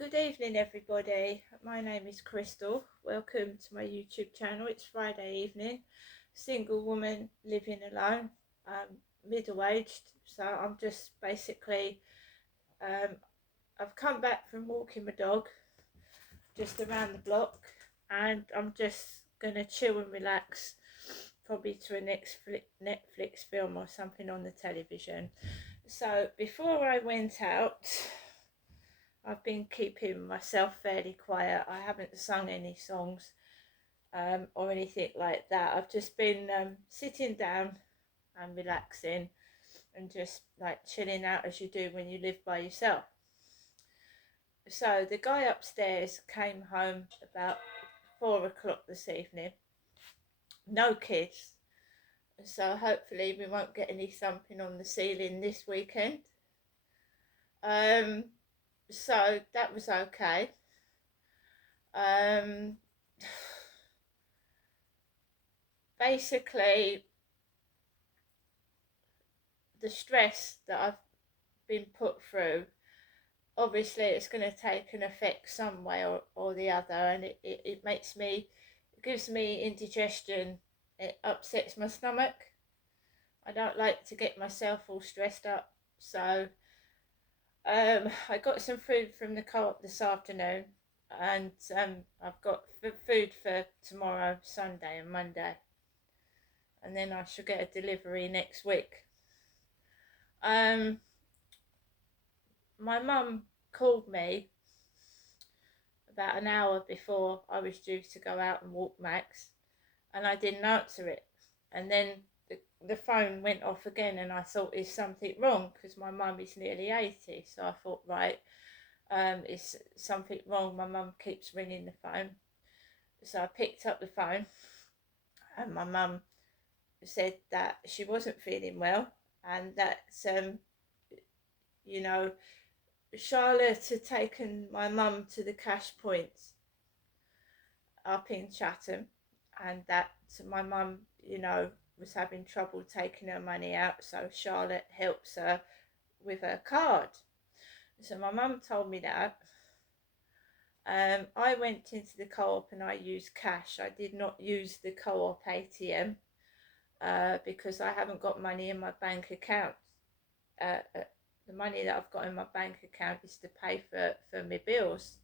Good evening, everybody. My name is Crystal. Welcome to my YouTube channel. It's Friday evening. Single woman living alone, middle aged. So I'm just basically, um, I've come back from walking my dog just around the block, and I'm just gonna chill and relax, probably to a next Netflix film or something on the television. So before I went out, I've been keeping myself fairly quiet. I haven't sung any songs or anything like that. I've just been sitting down and relaxing and just like chilling out as you do when you live by yourself. So the guy upstairs came home about 4 o'clock this evening. No kids. So hopefully we won't get any thumping on the ceiling this weekend. Um, so that was okay. Um, Basically, the stress that I've been put through, obviously it's going to take an effect some way or the other, and it makes me, it gives me indigestion, it upsets my stomach. I don't like to get myself all stressed up. So I got some food from the co-op this afternoon, and I've got food for tomorrow, Sunday and Monday, and then I shall get a delivery next week. My mum called me about an hour before I was due to go out and walk Max, and I didn't answer it. And then the phone went off again, and I thought, is something wrong? Because my mum is nearly 80. So I thought, right, is something wrong? My mum keeps ringing the phone. So I picked up the phone, and my mum said that she wasn't feeling well, and that, you know, Charlotte had taken my mum to the cash points up in Chatham, and that my mum, was having trouble taking her money out, so Charlotte helps her with her card. So my mum told me that. I went into the co-op and I used cash. I did not use the co-op ATM because I haven't got money in my bank account. The money that I've got in my bank account is to pay for my bills.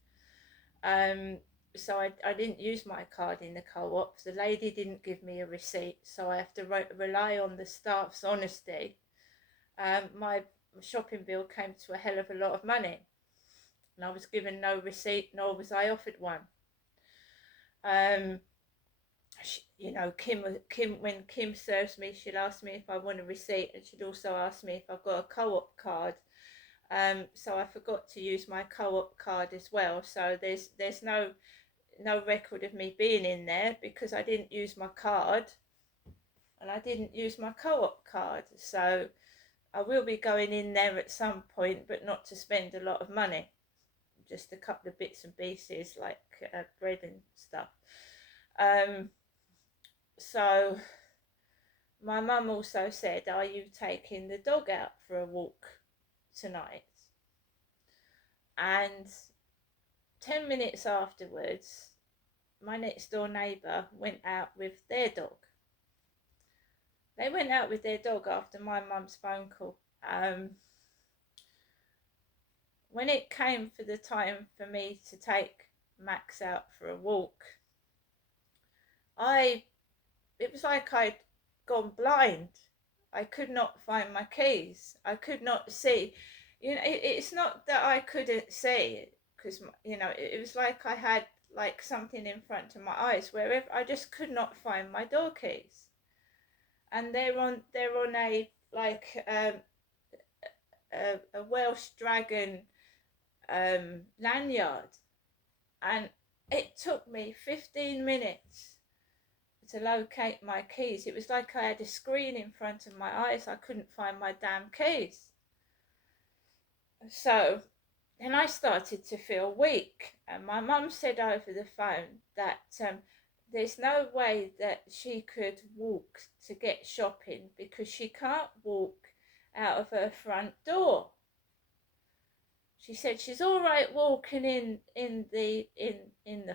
Um, so I didn't use my card in the co-op. The lady didn't give me a receipt, so I have to rely on the staff's honesty. My shopping bill came to a hell of a lot of money, and I was given no receipt, nor was I offered one. Kim, when Kim serves me, she'll ask me if I want a receipt, and she'd also ask me if I've got a co-op card. So I forgot to use my co-op card as well. So there's no record of me being in there because I didn't use my card and I didn't use my co-op card. So I will be going in there at some point, but not to spend a lot of money, just a couple of bits and pieces like bread and stuff. So my mum also said, are you taking the dog out for a walk tonight? And 10 minutes afterwards, my next door neighbour went out with their dog. They went out with their dog after my mum's phone call. When it came for the time for me to take Max out for a walk, it was like I'd gone blind. I could not find my keys. I could not see. It's not that I couldn't see, because it was like I had like something in front of my eyes, wherever I just could not find my door keys. And they're on a like a Welsh dragon lanyard, and it took me 15 minutes to locate my keys. It was like I had a screen in front of my eyes. I couldn't find my damn keys. So then I started to feel weak, and my mum said over the phone that there's no way that she could walk to get shopping because she can't walk out of her front door. She said she's all right walking in the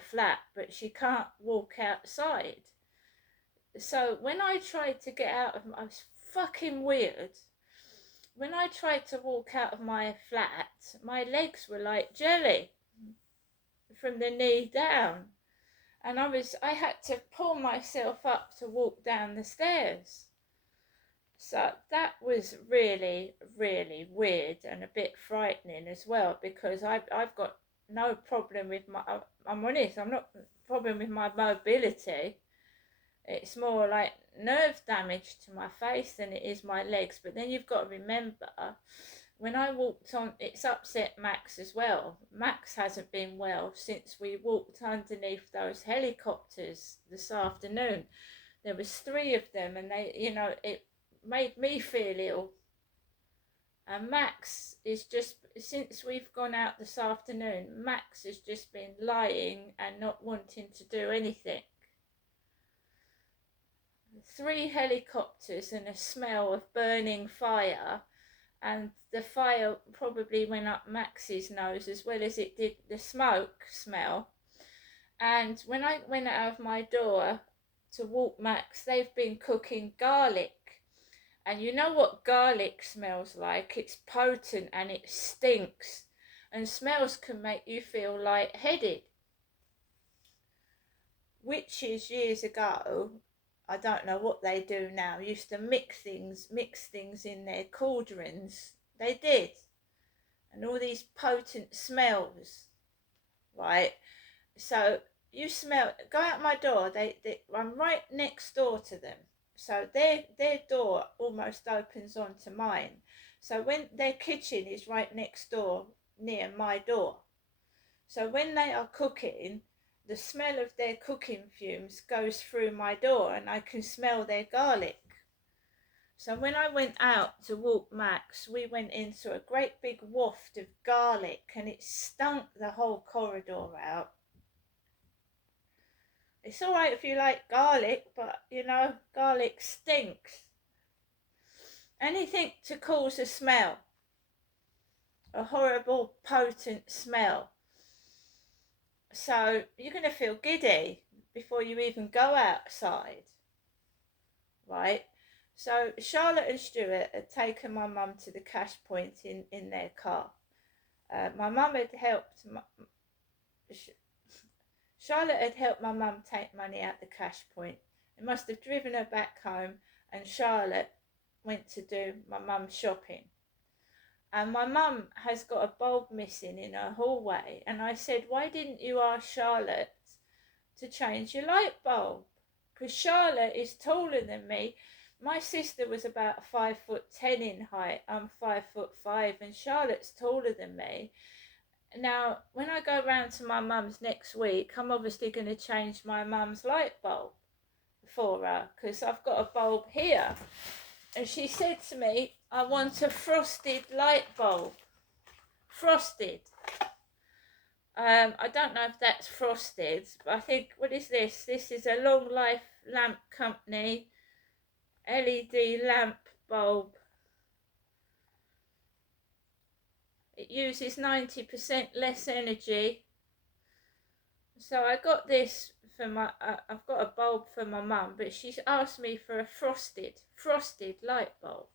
flat, but she can't walk outside. So when I tried to get out of my, it's fucking weird. When I tried to walk out of my flat, my legs were like jelly from the knee down, and I had to pull myself up to walk down the stairs. So that was really, really weird and a bit frightening as well, because I've got no problem with my, I'm honest, I'm not problem with my mobility. It's more like nerve damage to my face than it is my legs. But then you've got to remember, when I walked on, it's upset Max as well. Max hasn't been well since we walked underneath those helicopters this afternoon. There was 3 of them, and they, it made me feel ill. And Max is just, since we've gone out this afternoon, Max has just been lying and not wanting to do anything. 3 helicopters and a smell of burning fire, and the fire probably went up Max's nose as well as it did the smoke smell. And when I went out of my door to walk Max, they've been cooking garlic. And you know what garlic smells like? It's potent and it stinks. And smells can make you feel lightheaded. Witches years ago, I don't know what they do now, used to mix things in their cauldrons. They did. And all these potent smells, right? So you smell, go out my door, I'm right next door to them. So their door almost opens onto mine. So when their kitchen is right next door near my door. So when they are cooking, the smell of their cooking fumes goes through my door and I can smell their garlic. So when I went out to walk Max, we went into a great big waft of garlic and it stunk the whole corridor out. It's all right if you like garlic, but garlic stinks. Anything to cause a smell, a horrible, potent smell. So you're going to feel giddy before you even go outside, right? So Charlotte and Stuart had taken my mum to the cash point in their car. My mum had helped... Charlotte had helped my mum take money out the cash point. It must have driven her back home, and Charlotte went to do my mum's shopping. And my mum has got a bulb missing in her hallway, and I said, why didn't you ask Charlotte to change your light bulb? Because Charlotte is taller than me. My sister was about 5'10" in height. I'm 5'5", and Charlotte's taller than me. Now, when I go round to my mum's next week, I'm obviously going to change my mum's light bulb for her, because I've got a bulb here. And she said to me, I want a frosted light bulb. Frosted. I don't know if that's frosted, but I think, what is this? This is a Long Life Lamp Company LED lamp bulb. It uses 90% less energy. So I got this for my, I've got a bulb for my mum, but she's asked me for a frosted light bulb.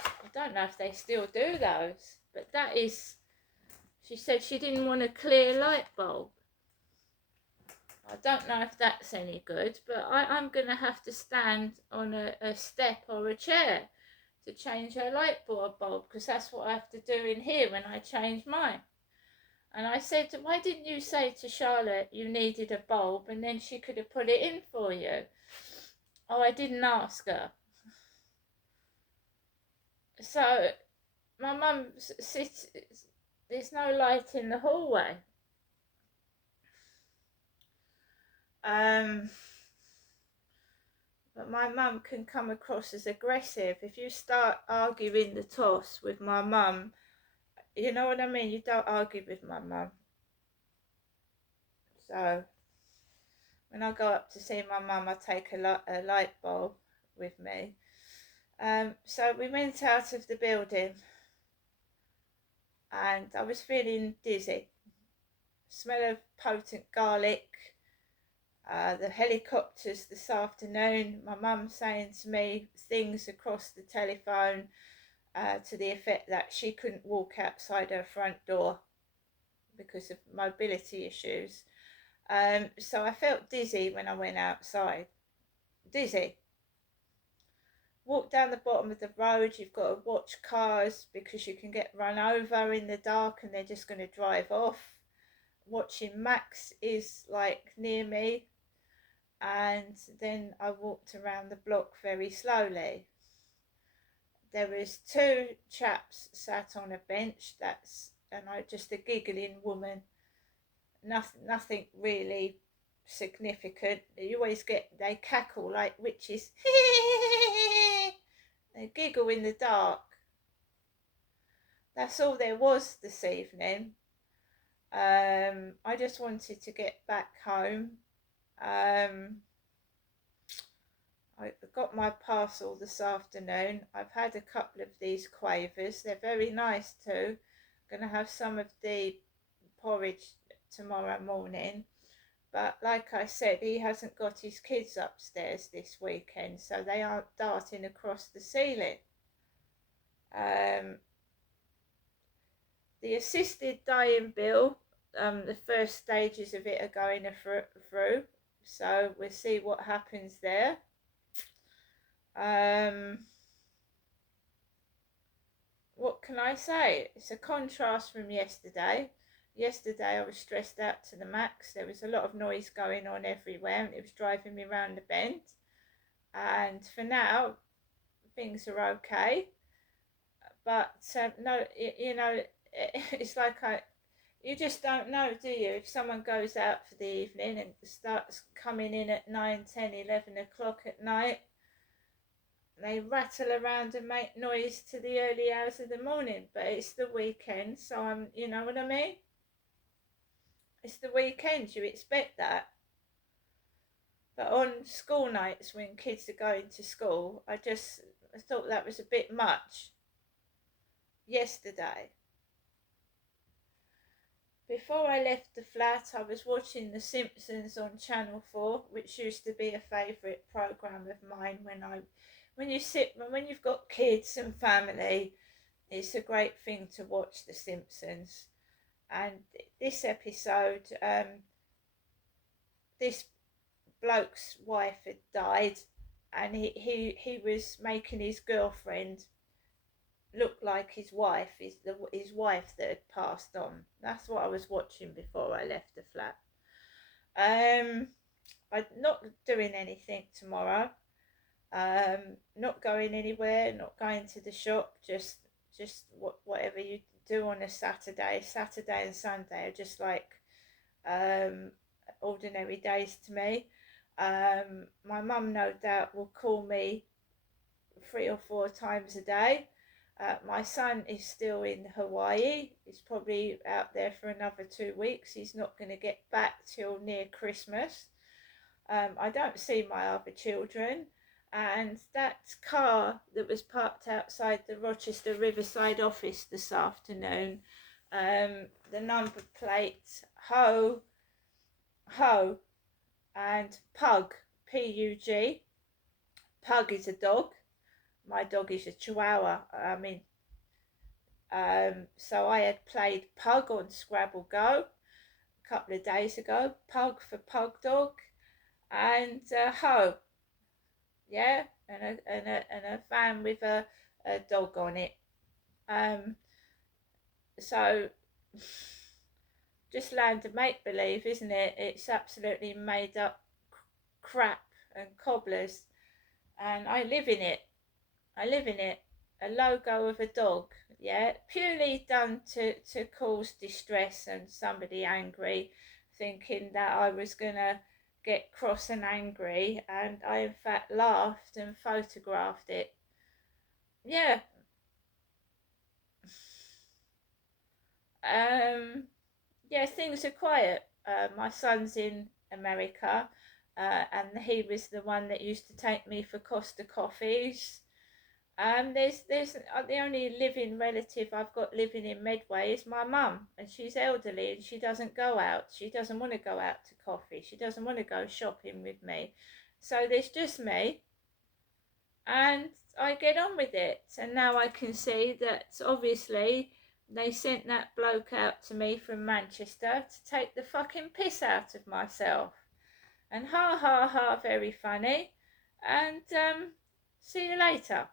I don't know if they still do those, but that is, she said she didn't want a clear light bulb. I don't know if that's any good, but I'm going to have to stand on a step or a chair to change her light bulb, because that's what I have to do in here when I change mine. And I said, why didn't you say to Charlotte you needed a bulb and then she could have put it in for you? Oh, I didn't ask her. So my mum sits, there's no light in the hallway. But my mum can come across as aggressive. If you start arguing the toss with my mum, you know what I mean? You don't argue with my mum. So when I go up to see my mum, I take a light bulb with me. So we went out of the building. and I was feeling dizzy. Smell of potent garlic. The helicopters this afternoon. My mum saying to me things across the telephone to the effect that she couldn't walk outside her front door because of mobility issues. So I felt dizzy when I went outside. Dizzy. Walk down the bottom of the road, you've got to watch cars because you can get run over in the dark and they're just going to drive off. Watching Max is like near me, and then I walked around the block very slowly. There was two chaps sat on a bench, and I just a giggling woman. Nothing really significant. You always they cackle like witches. They giggle in the dark. That's all there was this evening. I just wanted to get back home. I got my parcel this afternoon. I've had a couple of these quavers. They're very nice too. I'm going to have some of the porridge tomorrow morning. But like I said, he hasn't got his kids upstairs this weekend, so they aren't darting across the ceiling. The assisted dying bill, the first stages of it are going through, so we'll see what happens there. What can I say? It's a contrast from yesterday. Yesterday I was stressed out to the max. There was a lot of noise going on everywhere and it was driving me around the bend. And for now, things are okay. But no, you know, it's like you just don't know, do you? If someone goes out for the evening and starts coming in at 9, 10, 11 o'clock at night, they rattle around and make noise to the early hours of the morning. But it's the weekend, so you know what I mean? It's the weekend, you expect that. But on school nights when kids are going to school, I thought that was a bit much yesterday. Before I left the flat, I was watching The Simpsons on Channel 4, which used to be a favourite programme of mine when you've got kids and family, it's a great thing to watch The Simpsons. And this episode, this bloke's wife had died, and he was making his girlfriend look like his wife, his wife that had passed on. That's what I was watching before I left the flat. I'm not doing anything tomorrow. Not going anywhere, not going to the shop, just whatever you do on a Saturday. Saturday and Sunday are just like ordinary days to me. My mum no doubt will call me 3 or 4 times a day. My son is still in Hawaii. He's probably out there for another 2 weeks. He's not going to get back till near Christmas. I don't see my other children. And that car that was parked outside the Rochester Riverside office this afternoon, the number plate Ho and Pug, Pug. Pug is a dog. My dog is a Chihuahua. So I had played Pug on Scrabble Go a couple of days ago. Pug for Pug Dog, and Ho. Yeah, and a van with a dog on it. So just land of make believe, isn't it? It's absolutely made up crap and cobblers, and I live in it. A logo of a dog, yeah, purely done to cause distress and somebody angry, thinking that I was gonna get cross and angry, and I in fact laughed and photographed it. Yeah. Yeah, things are quiet. My son's in America, and he was the one that used to take me for Costa coffees. There's the only living relative I've got living in Medway is my mum, and she's elderly and she doesn't go out. She doesn't want to go out to coffee. She doesn't want to go shopping with me. So there's just me, and I get on with it. And now I can see that obviously they sent that bloke out to me from Manchester to take the fucking piss out of myself. And ha ha ha, very funny. And see you later.